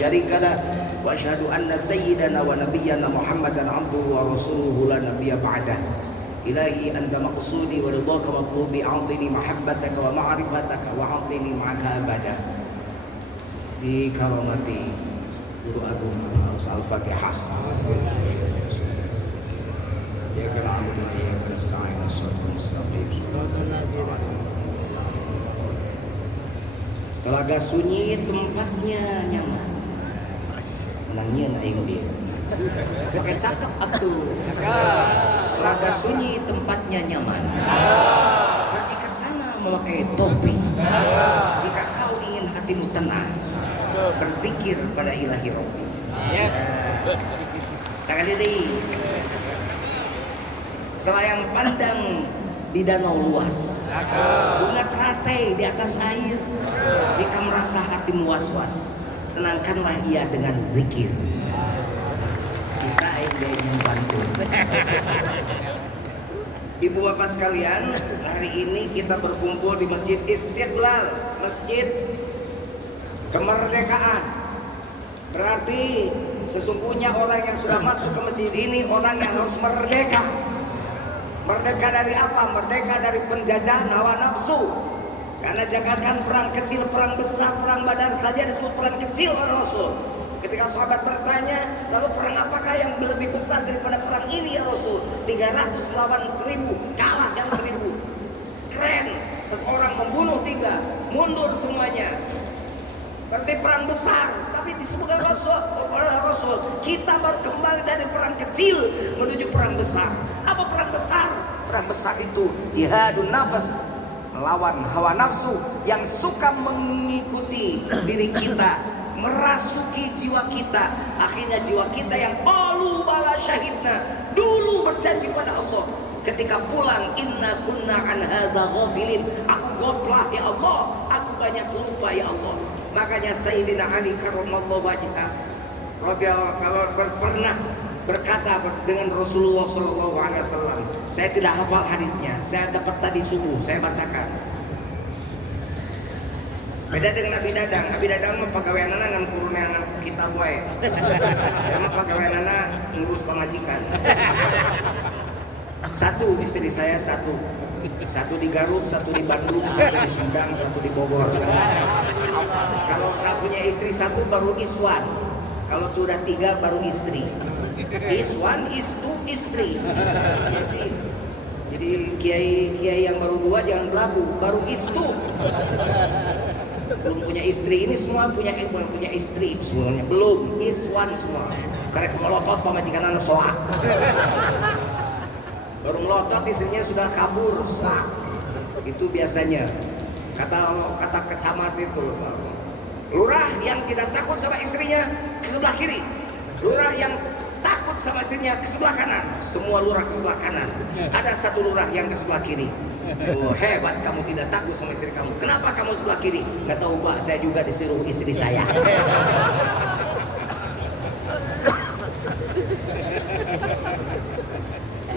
syarikalah wa asyhadu anna sayyidana wa nabiyyana Muhammadan abduhu wa rasuluhu la nabiyya ba'dah. Ilahi anta maqsudi wa ridhaka matlubi, a'tini mahabbataka wa ma'rifataka wa a'tini ma'aka abada. Di karamati Guru Agung Al-Fatihah. Ya kana abudu wa iyyaka nasta'in shiratal mustaqim. Telaga sunyi tempatnya nyaman. Nangnya aing dia. Pakai cakep atuh. Telaga sunyi tempatnya nyaman. Pergi ke sana memakai topi. Jika kau ingin hatimu tenang, berpikir pada ilahi Rabbi. Yes. Sekali lagi. Selayang pandang di danau luas, bunga teratai di atas air. Jika merasa hatimu was-was, tenangkanlah ia dengan zikir. Bisa dia ingin bantu. Ibu bapak sekalian, hari ini kita berkumpul di Masjid Istiqlal, Masjid Kemerdekaan. Berarti sesungguhnya orang yang sudah masuk ke masjid ini orang yang harus merdeka. Merdeka dari apa? Merdeka dari penjajahan hawa nafsu. Karena jangankan perang kecil, perang besar, perang Badar saja disebut perang kecil oleh Rasul. Ketika sahabat bertanya, lalu perang apakah yang lebih besar daripada perang ini ya Rasul? 300 melawan 1000, kalah yang 1000. Keren, seorang membunuh 3, mundur semuanya. Berarti perang besar, tapi disebut oleh Rasul, kita baru kembali dari perang kecil menuju perang besar. Apa perang besar? Perang besar itu jihadun nafas, melawan hawa nafsu yang suka mengikuti diri kita, merasuki jiwa kita. Akhirnya jiwa kita yang alu bala syahidna, dulu berjanji pada Allah ketika pulang, inna kunna an hadza ghafilin, aku goplah ya Allah, aku banyak lupa ya Allah. Makanya Sayyidina Ali karramallahu wajhah kalau pernah berkata dengan Rasulullah SAW. Saya tidak hafal hadisnya, saya dapat tadi subuh, saya bacakan. Beda dengan Abi Dadang. Abi Dadang mah pagaweanana ngan kuruneangan kitab wae. Saya mah pagaweanana ngurus pamajikan. Satu istri saya, satu di Garut, satu di Bandung, satu di Sumedang, satu di Bogor. Kalau satunya istri satu baru iswan. Kalau sudah 3 baru istri. Iswan istu istri. Jadi kiai yang baru 2 jangan belagu, baru istu. Belum punya istri, ini semua punya istri semuanya, belum iswan semua. Karek melotot pamajikan anak soak. Baru melotot istrinya sudah kabur. Itu biasanya kata kecamat itu. Lurah yang tidak takut sama istrinya ke sebelah kiri, lurah yang takut sama istrinya ke sebelah kanan. Semua lurah ke sebelah kanan. Ada satu lurah yang ke sebelah kiri. Oh hebat, kamu tidak takut sama istri kamu. Kenapa kamu sebelah kiri? Nggak tahu Pak, saya juga disuruh istri saya.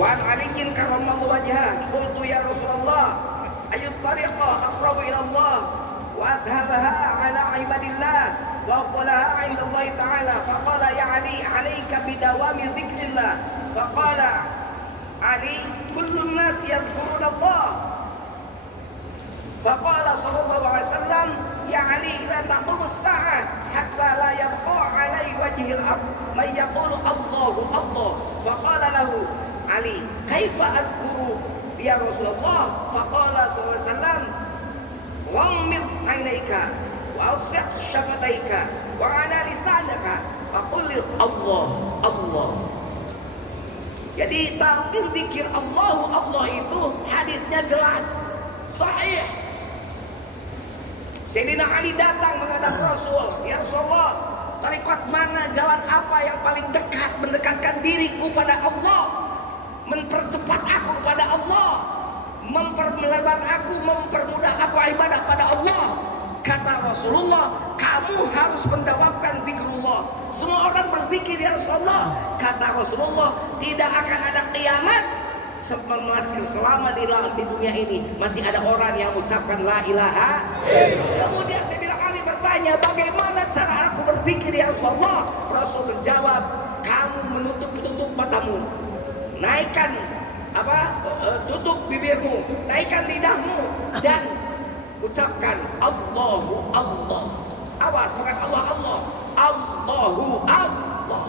Wan aliyin karramallahu wajhah, qultu ya Rasulullah, ayyut tariqah aqrabu ila Allah wa ashalaha ala ibadillah wa afdalaha 'inda Allah ta'ala. Faqala ya Ali, 'alaika bidawami dzikrillah. Faqala Ali, kullun nas yadhkuruna Allah. Faqala sallallahu alaihi wasallam, ya Ali, la taqumu as-sa'ah hatta la yabqa 'alai wajhil 'abd man yaqulu Allahu Allah. Faqala lahu Ali, kaifa adhkuru ya Rasulullah? Faqala sallallahu alaihi wasallam, ghammid 'ainaika wa awsi' syafataika wa 'ala lisanaka wa qul Allah Allah. Jadi talqin zikir Allah itu hadisnya jelas, sahih. Sayyidina Ali datang menghadap Rasul, ya Rasulullah, tarekat mana, jalan apa yang paling dekat mendekatkan diriku pada Allah, mempercepat aku kepada Allah, memperlebar aku, mempermudah aku ibadah pada Allah. Kata Rasulullah, kamu harus mendawamkan zikrullah. Semua orang berzikir ya Rasulullah. Kata Rasulullah, tidak akan ada kiamat selama di dunia ini masih ada orang yang mengucapkan la ilaha. Kemudian Sayyidina Ali bertanya, bagaimana cara aku berzikir ya Rasulullah? Rasul menjawab, kamu menutup matamu, naikkan tutup bibirmu, naikkan lidahmu, dan ucapkan Allahu Allah. Awas, bukan Allah Allah, Allahu Allah.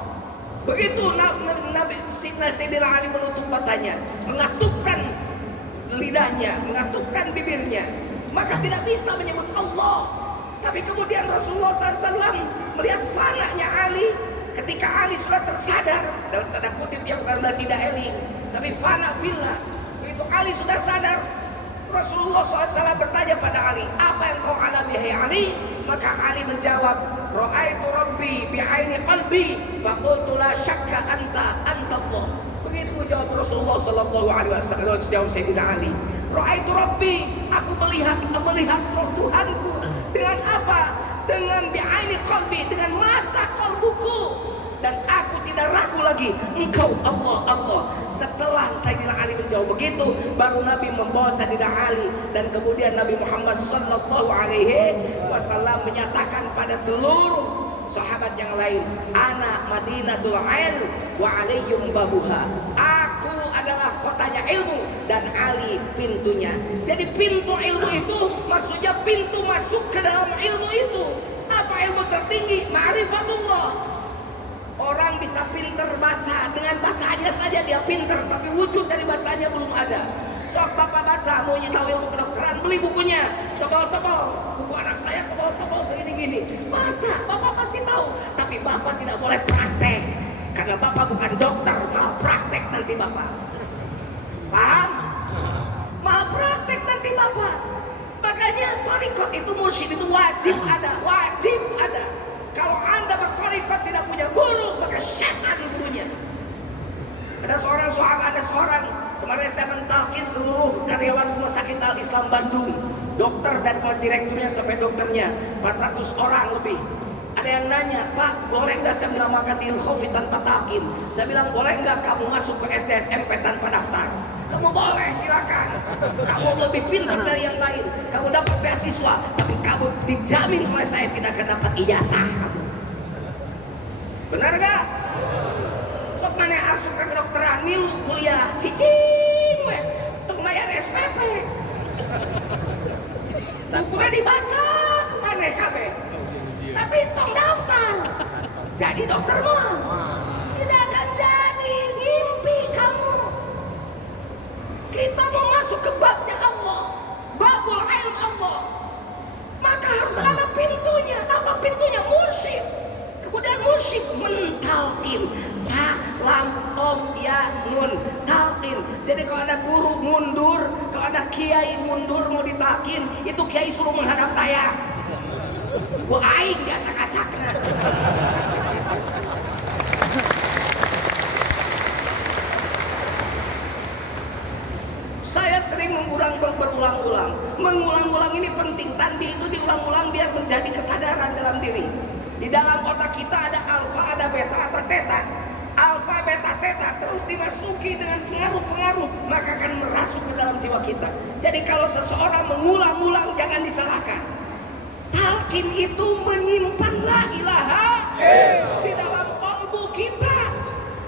Begitu Nabi Sayyidina Ali menutup matanya, mengatupkan lidahnya, mengatupkan bibirnya, maka tidak bisa menyebut Allah. Tapi kemudian Rasulullah SAW melihat fananya Ali. Ketika Ali sudah tersadar, dalam tanda kutip yang karena tidak eling, tapi fana fillah. Begitu Ali sudah sadar, Rasulullah SAW bertanya pada Ali, apa yang kau alami hai Ali? Maka Ali menjawab, ra'aitu rabbi bi'aini qalbi faqultu la syakka anta Allah. Begitu jawab Rasulullah SAW. Jawab Sayyidina Ali, ra'aitu rabbi, aku melihat Tuhanku. Dengan apa? Dengan bi'aini qalbi, dengan mata kalbuku. Dan aku tidak ragu lagi, engkau Allah Allah. Setelah Sayyidina Ali menjawab begitu, baru Nabi membawa Sayyidina Ali, dan kemudian Nabi Muhammad sallallahu alaihi wasallam menyatakan pada seluruh sahabat yang lain, ana Madinatul Ilm wa Aliyyum babuha. Aku adalah kotanya ilmu dan Ali pintunya. Jadi pintu ilmu itu maksudnya pintu masuk ke dalam ilmu itu. Apa ilmu tertinggi? Ma'rifatullah. Orang bisa pinter baca, dengan bacaannya saja dia pinter, tapi wujud dari bacanya belum ada. Sok bapak baca, mau tahu ilmu kedokteran, beli bukunya, tebal-tebal. Buku anak saya tebal-tebal segini-gini. Baca, bapak pasti tahu. Tapi bapak tidak boleh praktek, karena bapak bukan dokter, malah praktek nanti bapak. Paham? Malah praktek nanti bapak. Makanya thariqat itu, mursyid itu wajib ada, wajib ada. Kalau anda berthariqat tidak punya guru, maka setan gurunya. Ada seorang kemarin saya mentalkin seluruh karyawan rumah sakit Al Islam Bandung, dokter dan direkturnya sampai dokternya, 400 orang lebih. Ada yang nanya, Pak, boleh nggak saya mengamalkan ilkhofi tanpa talqin? Saya bilang, boleh nggak kamu masuk ke SD SMP tanpa daftar? Kamu boleh, silakan. Kamu lebih pintar dari yang lain, kamu dapat beasiswa, tapi kamu dijamin oleh saya tidak akan dapat ijazah kamu. Benar nggak? Sok mana asuh ke kedokteran, milu kuliah, cicing, untuk bayar SPP. Bukunya dibaca, kemana kabe? Tapi tong daftar. Jadi dokter mah tidak akan jadi, mimpi kamu. Kita mau masuk ke babnya Allah, babul ilm Allah, maka harus ada pintunya. Apa pintunya? Mursyid. Kemudian mursyid mentalqin, ta lam qaf ya nun, talqin. Jadi kalau ada guru mundur, kalau ada kiai mundur mau ditalqin, itu kiai suruh menghadap saya. Gua aing diacak-acakna. Saya sering mengulang-ulang ini penting. Tadi itu diulang-ulang biar menjadi kesadaran dalam diri. Di dalam otak kita ada alfa, ada beta, ada teta. Alfa, beta, teta terus dimasuki dengan pengaruh-pengaruh, maka akan merasuk ke dalam jiwa kita. Jadi kalau seseorang mengulang-ulang, jangan disalahkan. Talqin itu menyimpan la ilaha di dalam kalbu kita,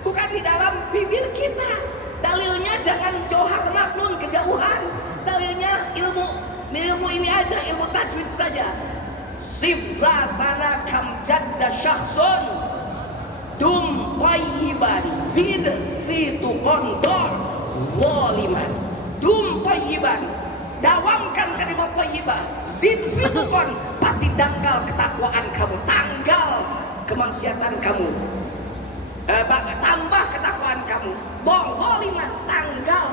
bukan di dalam bibir kita. Dalilnya jangan johar maknun kejauhan. Dalilnya ilmu ini aja, ilmu tajwid saja. Sifzatana kam jadda syakhsun dum tayyiban zid fi tuqandar zaliman. Dum tayyiban, dawamkan kalimat thayyibah. Zid fi tuqan, pasti dangkal ketakwaan kamu, tanggal kemaksiatan kamu. Tambah ketakwaan kamu. Zaliman, tanggal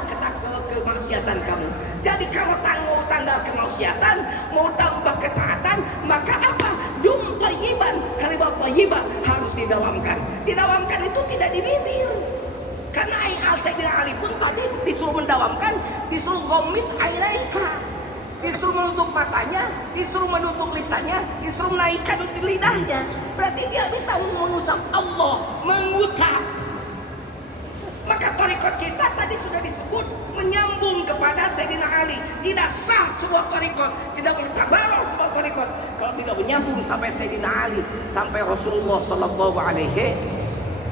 kemaksiatan kamu. Jadi kalau mau tanggal kemaksiatan, mau tambah ketaatan, maka apa? Dum tayyiban, kalimat thayyibah harus didawamkan. Didawamkan itu tidak di bibir. Karena Sayyidina Ali pun tadi disuruh mendawamkan, disuruh gomit airaika, disuruh menutup matanya, disuruh menutup lisannya, disuruh menaikkan lidahnya. Berarti dia bisa mengucap Allah, mengucap. Maka torikot kita tadi sudah disebut menyambung kepada Sayyidina Ali. Tidak sah sebuah torikot, tidak bertabarok sebuah torikot kalau tidak menyambung sampai Sayyidina Ali, sampai Rasulullah Sallallahu Alaihi.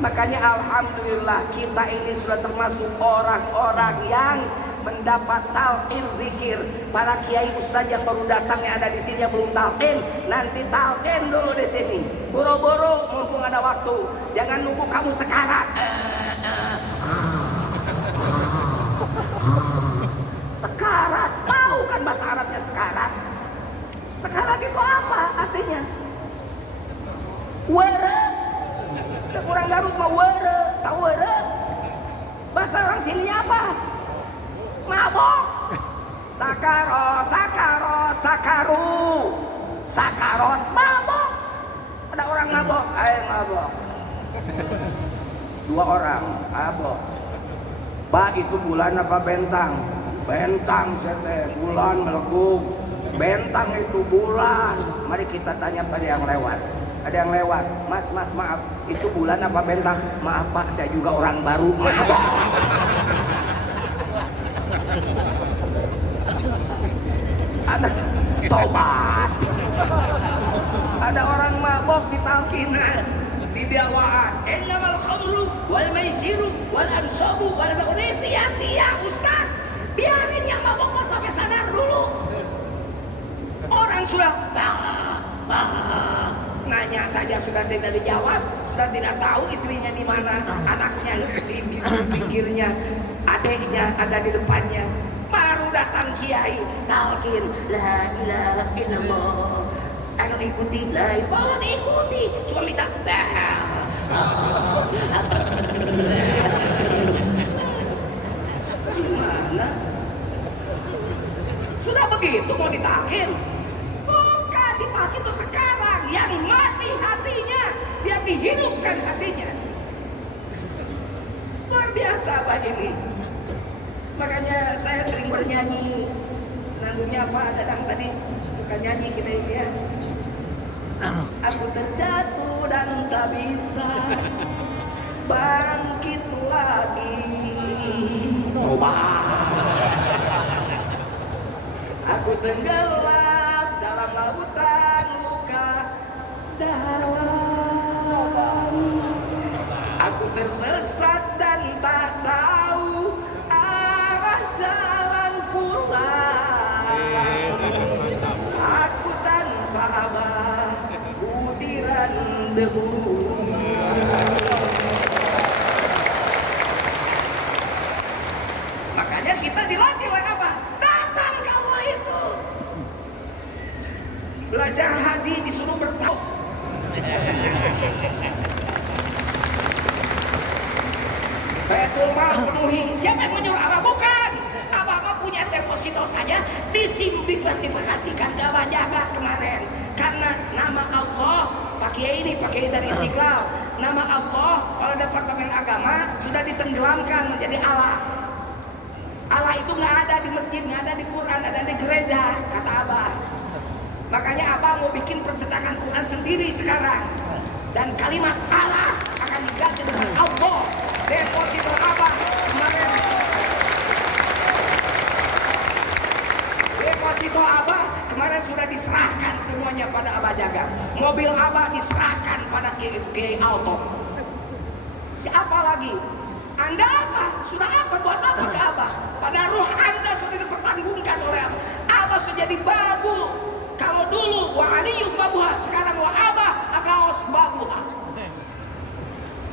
Makanya alhamdulillah kita ini sudah termasuk orang-orang yang mendapat talqin zikir. Para kiai ustaz yang baru datang yang ada di sini yang belum talqin, nanti talqin dulu di sini. Boro-boro mumpung ada waktu. Jangan nunggu kamu sekarat. Sekarat, tahu kan bahasa Arabnya sekarat? Sekarat itu apa artinya? Were. Sekurang Garut mah were, tahu were? Bahasa orang sini apa? Mabok. Sakaru. Sakarot, mabok. Ada orang mabok, ayo mabok. 2 orang mabok. Ba itu bulan apa bentang? Bentang sete, bulan melengkung. Bentang itu bulan. Mari kita tanya pada yang lewat. Ada yang lewat, mas maaf, itu bulan apa bentang? Maaf pak, saya juga orang baru. Maaf. Ada tobat. Ada orang mabok di talkinan, di dakwaan. Innamal khamru wal maisiru wal ansabu wal azab. Sia-sia ustaz. Biarin yang mabok sampai sadar dulu. Orang sudah nanya saja sudah tidak dijawab, sudah tidak tahu istrinya di mana, anaknya di pinggirnya, adiknya ada di depannya. Baru datang kiai talqin la ilaha illallah. Ayo ikuti, la ilaha ikuti. Cuma bisa gimana? Sudah begitu mau ditalqin? Bukan ditalqin itu sekarang. Yang mati hatinya, dia dihidupkan hatinya. Luar biasa Pak ini. Makanya saya sering bernyanyi. Senandungnya apa? Dadang tadi suka nyanyi kita ini ya. Aku terjatuh dan tak bisa bangkit lagi. Aku tenggelam dalam lautan luka dalam. Aku tersesat dan tak tahu arah jalan pulang. Aku tanpa abah butiran debu. Makanya kita dilatih oleh apa? Datang ke Allah itu. Belajar haji disuruh bertaubat. Baitul Mal penuhi. Siapa yang menyuruh Abah? Bukan. Abah punya deposito saja diklasifikasikan ke Abah jaga kemarin. Karena nama Allah, Pak Kiai ini, Pak Kiai dari Istiqlal, nama Allah oleh Departemen Agama sudah ditenggelamkan menjadi Allah. Allah itu nggak ada di masjid, nggak ada di Quran, ada di gereja, kata Abah. Makanya Abah mau bikin percetakan Quran sendiri sekarang. Dan kalimat Allah akan diganti dengan Allah. Deposito Abah kemarin. Deposito Abah kemarin sudah diserahkan semuanya pada Abah jaga. Mobil Abah diserahkan pada Kiai Auto. Siapa lagi? Anda apa? Sudah apa? Buat apa ke Abah? Pada ruh Anda sudah dipertanggungan oleh Abah. Abah sudah jadi babu. Kalau dulu wa aliyut babuha, sekarang wa Abah agaos babuha.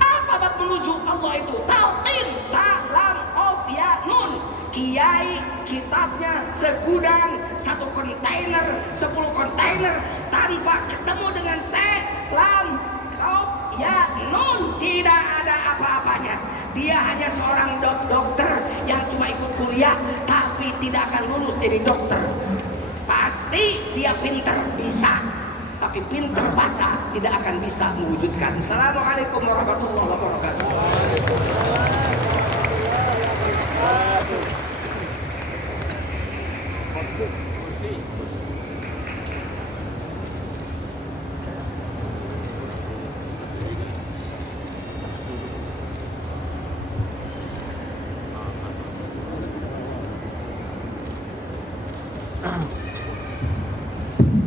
Apa bab menuju Allah itu? Talqin, ta'lam of ya nun. Kiai kitabnya segudang, 1 kontainer, 10 kontainer tanpa ketemu dengan lam of ya nun, tidak ada apa-apanya. Dia hanya seorang dokter yang cuma ikut kuliah tapi tidak akan lulus jadi dokter. Pasti dia pintar, bisa, tapi pintar baca tidak akan bisa mewujudkan. Assalamualaikum warahmatullahi wabarakatuh.